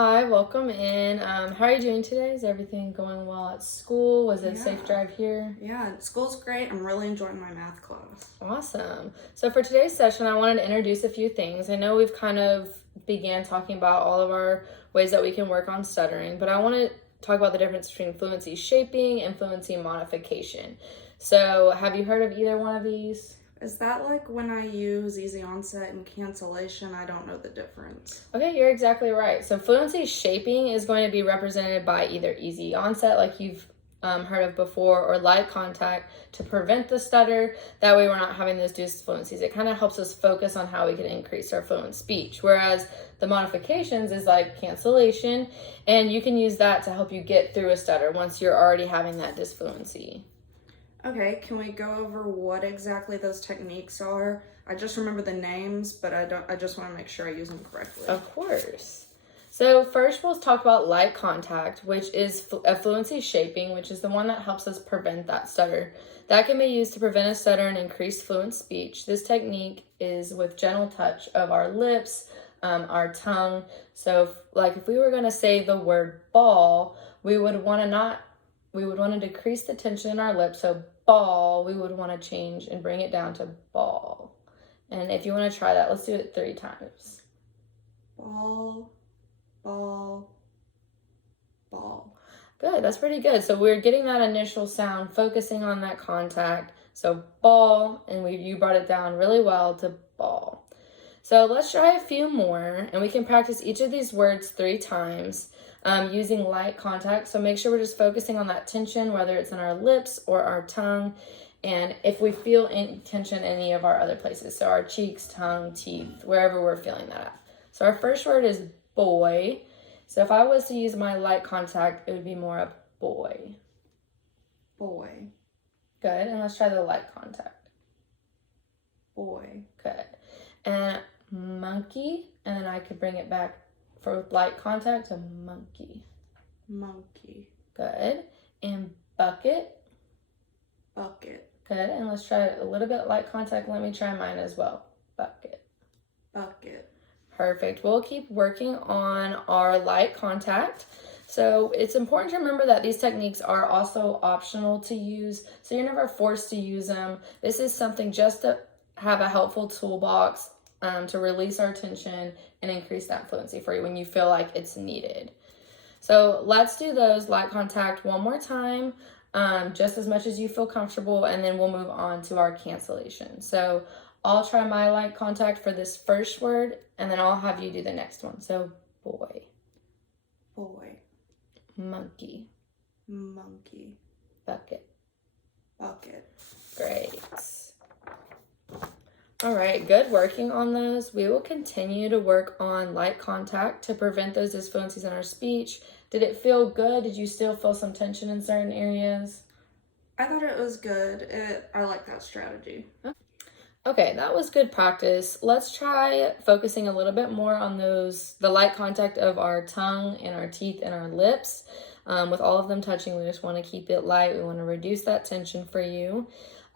Hi, welcome in. How are you doing today? Is everything going well at school? Was it a safe drive here? Yeah, school's great. I'm really enjoying my math class. Awesome. So for today's session, I wanted to introduce a few things. I know we've kind of began talking about all of our ways that we can work on stuttering, but I want to talk about the difference between fluency shaping and fluency modification. So have you heard of either one of these? Is that like when I use easy onset and cancellation? I don't know the difference. Okay, you're exactly right. So fluency shaping is going to be represented by either easy onset, like you've heard of before, or light contact to prevent the stutter. That way we're not having those disfluencies. It kind of helps us focus on how we can increase our fluent speech. Whereas the modifications is like cancellation, and you can use that to help you get through a stutter once you're already having that disfluency. Okay, can we go over what exactly those techniques are? I just remember the names, but I just want to make sure I use them correctly. Of course. So first we'll talk about light contact, which is a fluency shaping, which is the one that helps us prevent that stutter. That can be used to prevent a stutter and increase fluent speech. This technique is with gentle touch of our lips, our tongue. So if we were going to say the word ball, we would want to decrease the tension in our lips. So ball, we would want to change and bring it down to ball. And if you want to try that, let's do it 3 times. Ball, ball, ball. Good, that's pretty good. So we're getting that initial sound, focusing on that contact. So ball, and you brought it down really well to ball. So let's try a few more, and we can practice each of these words 3 times. Using light contact. So make sure we're just focusing on that tension, whether it's in our lips or our tongue. And if we feel any tension in any of our other places, so our cheeks, tongue, teeth, wherever we're feeling that at. So our first word is boy. So if I was to use my light contact, it would be more of boy. Boy. Good. And let's try the light contact. Boy. Good. And monkey. And then I could bring it back for light contact to monkey. Monkey. Good. And bucket. Bucket. Good. And let's try a little bit light contact. Let me try mine as well. Bucket. Bucket. Perfect. We'll keep working on our light contact. So it's important to remember that these techniques are also optional to use. So you're never forced to use them. This is something just to have a helpful toolbox to release our tension and increase that fluency for you when you feel like it's needed. So let's do those light contact one more time, just as much as you feel comfortable, and then we'll move on to our cancellation. So I'll try my light contact for this first word, and then I'll have you do the next one. So boy. Boy. Monkey. Monkey. Bucket. Bucket. Great. All right, good working on those. We will continue to work on light contact to prevent those disfluencies in our speech. Did it feel good? Did you still feel some tension in certain areas? I thought it was good. I like that strategy. Okay, that was good practice. Let's try focusing a little bit more on the light contact of our tongue and our teeth and our lips. With all of them touching, we just want to keep it light. We want to reduce that tension for you.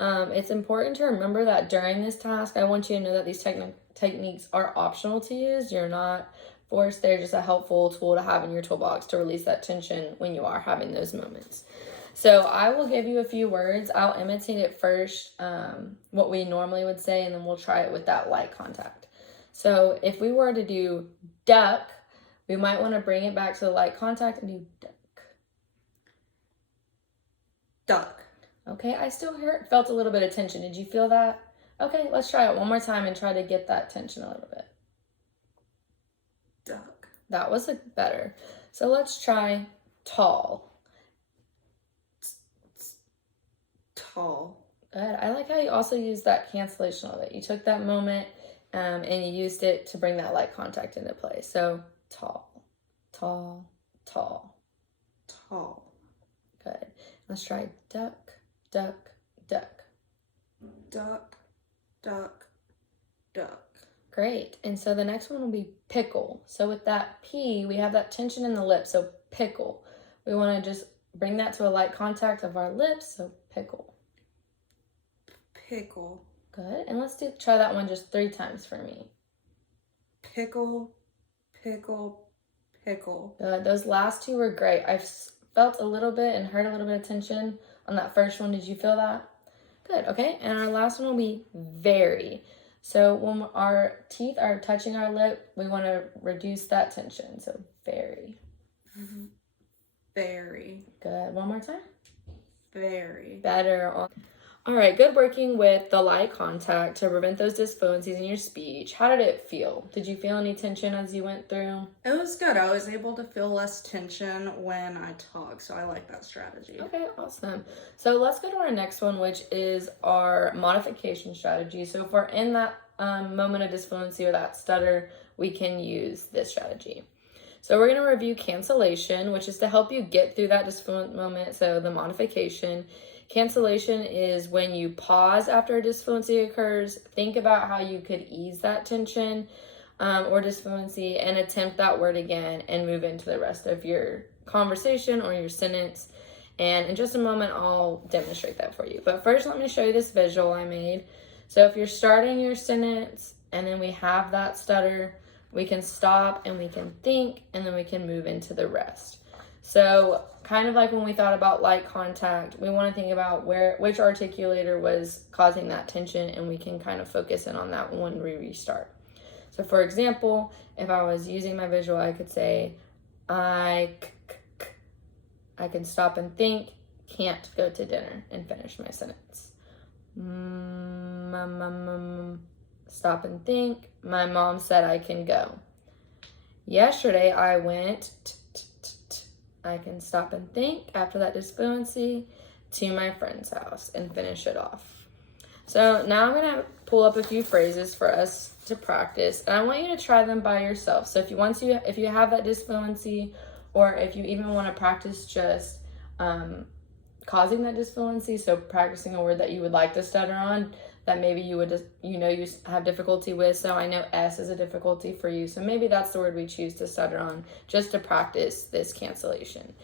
It's important to remember that during this task, I want you to know that these techniques are optional to use. You're not forced. They're just a helpful tool to have in your toolbox to release that tension when you are having those moments. So I will give you a few words. I'll imitate it first, what we normally would say, and then we'll try it with that light contact. So if we were to do duck, we might want to bring it back to the light contact and do duck. Duck. Okay, I still felt a little bit of tension. Did you feel that? Okay, let's try it one more time and try to get that tension a little bit. Duck. That was better. So let's try tall. Tall. Good. I like how you also used that cancellation of it. You took that moment and you used it to bring that light contact into play. So tall, tall, tall. Tall. Good. Let's try duck. Duck, duck. Duck, duck, duck. Great. And so the next one will be pickle. So with that P, we have that tension in the lips. So pickle. We want to just bring that to a light contact of our lips. So pickle. Pickle. Good. And let's try that one just 3 times for me. Pickle, pickle, Pickle. Those last two were great. Felt a little bit and heard a little bit of tension on that first one. Did you feel that? Good. Okay. And our last one will be very. So when our teeth are touching our lip, we want to reduce that tension. So very. Very. Good. One more time. Very. Better. All right, good working with the eye contact to prevent those disfluencies in your speech. How did it feel? Did you feel any tension as you went through? It was good. I was able to feel less tension when I talk, so I like that strategy. Okay, awesome. So let's go to our next one, which is our modification strategy. So if we're in that moment of disfluency or that stutter, we can use this strategy. So we're going to review cancellation, which is to help you get through that disfluent moment. So the modification. Cancellation is when you pause after a disfluency occurs, think about how you could ease that tension or disfluency and attempt that word again and move into the rest of your conversation or your sentence. And in just a moment, I'll demonstrate that for you. But first, let me show you this visual I made. So if you're starting your sentence and then we have that stutter, we can stop and we can think and then we can move into the rest. So kind of like when we thought about light contact, we want to think about which articulator was causing that tension, and we can kind of focus in on that when we restart. So for example, if I was using my visual, I could say, I can stop and think, can't go to dinner, and finish my sentence. Stop and think, my mom said I can go. Yesterday I went I can stop and think after that disfluency to my friend's house and finish it off. So now I'm going to pull up a few phrases for us to practice, and I want you to try them by yourself. So if you have that disfluency, or if you even want to practice just causing that disfluency, so practicing a word that you would like to stutter on, that maybe you have difficulty with. So I know S is a difficulty for you. So maybe that's the word we choose to stutter on just to practice this cancellation.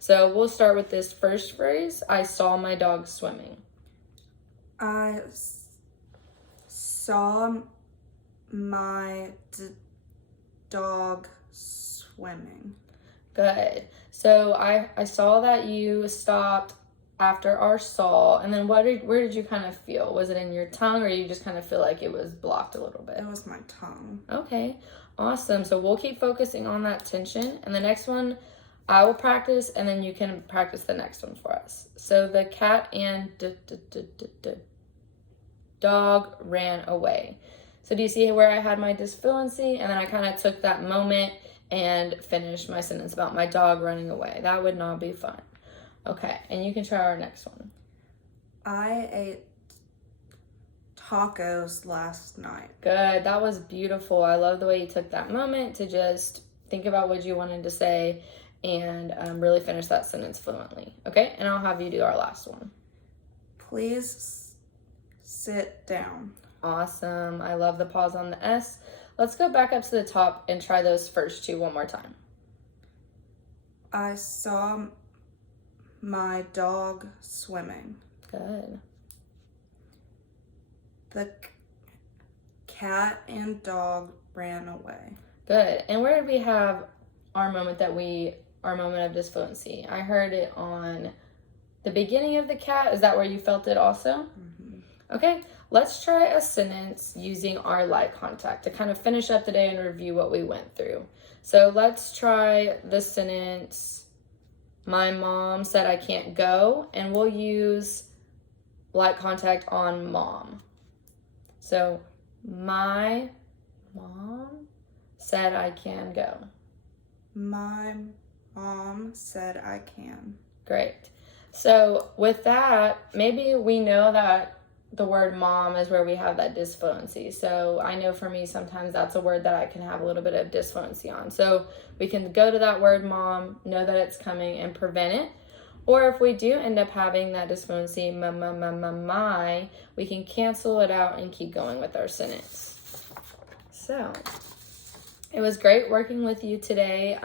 So we'll start with this first phrase. I saw my dog swimming. I saw my dog swimming. Good. So I saw that you stopped after our saw, and then where did you kind of feel? Was it in your tongue, or you just kind of feel like it was blocked a little bit? It was my tongue. Okay, awesome. So we'll keep focusing on that tension, and the next one I will practice, and then you can practice the next one for us. So the cat and dog ran away. So do you see where I had my disfluency, and then I kind of took that moment and finished my sentence about my dog running away? That would not be fun. Okay, and you can try our next one. I ate tacos last night. Good, that was beautiful. I love the way you took that moment to just think about what you wanted to say and really finish that sentence fluently. Okay, and I'll have you do our last one. Please sit down. Awesome, I love the pause on the S. Let's go back up to the top and try those first two one more time. I saw my dog swimming. Good. The cat and dog ran away. Good. And where did we have our moment of disfluency? I heard it on the beginning of the cat. Is that where you felt it also? Mm-hmm. Okay, let's try a sentence using our light contact to kind of finish up the day and review what we went through. So let's try the sentence, my mom said I can't go, and we'll use light contact on mom. So my mom said I can go. My mom said I can. Great. So with that, maybe we know that the word mom is where we have that disfluency. So I know for me, sometimes that's a word that I can have a little bit of disfluency on. So we can go to that word mom, know that it's coming, and prevent it. Or if we do end up having that disfluency, my, we can cancel it out and keep going with our sentence. So it was great working with you today.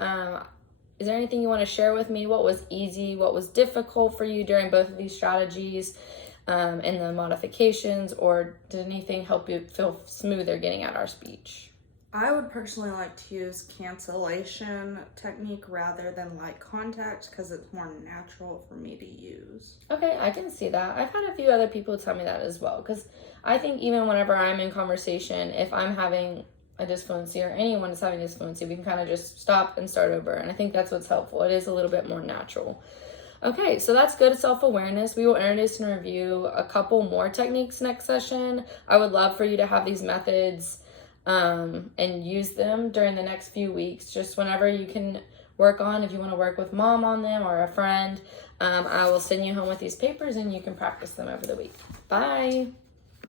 Is there anything you want to share with me? What was easy? What was difficult for you during both of these strategies? And the modifications, or did anything help you feel smoother getting out our speech? I would personally like to use cancellation technique rather than light contact because it's more natural for me to use. Okay, I can see that. I've had a few other people tell me that as well, because I think even whenever I'm in conversation, if I'm having a disfluency or anyone is having disfluency, we can kind of just stop and start over. And I think that's what's helpful. It is a little bit more natural. Okay, so that's good self-awareness. We will introduce and review a couple more techniques next session. I would love for you to have these methods and use them during the next few weeks, just whenever you can work on. If you want to work with mom on them or a friend, I will send you home with these papers and you can practice them over the week. Bye.